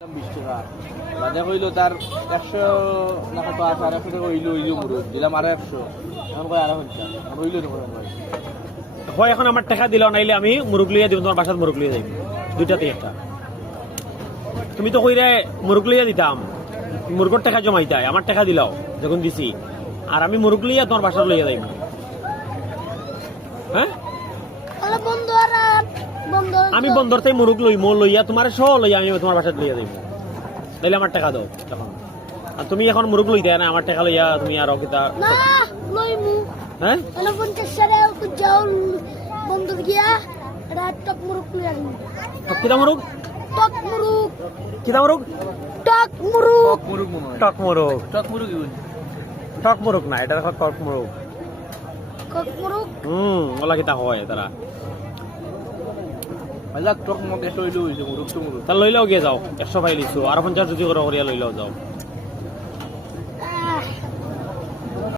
20 টাকা রাজা কইল তার 100 না কত আছে আর 100 টাকা হইলো মুরুদ দিলাম আর 100 এখন কই আর 50 আর হইলো না ভাই হয় এখন আমার টাকা দিলাও নাইলে আমি মুরগ লইয়া দিব, তোমার বাসাত মুরগ লইয়া যাইব দুইটাতে একটা। তুমি তো কইরে মুরগ লইয়া দিতাম, মুরগর টাকা জমাইতাই, আমার টাকা দিলাও যখন দিছি, আর আমি মুরগ লইয়া তোমার বাসাত লইয়া যাইব। হ্যাঁ আমি বন্দর থেকে মুরগ লইব, লইয়া তোমার সহ লইয়া আমি তোমার বাসাত লইয়া যাইব, তাইলে আমার টাকা দাও তখন। আর তুমি এখন মুরগ লইতে না, আমার টাকা লইয়া তুমি আর কিতা হ্যাঁ কিতা মুরগ কিতা মুরগ টক মুরুগ মনে হয় টক মুরগ টক মুরুগ টক মুরগ না, এটা দেখো টক মুরগ। ওলা কিতা হয় তারা ভাইলা টক মগে হইলো হইছে মুরুগ তো মুরুগ তা লইলেও গিয়ে যাও, 100 পাই লিছো আর 50 যদি করে করিয়া লইলেও যাও।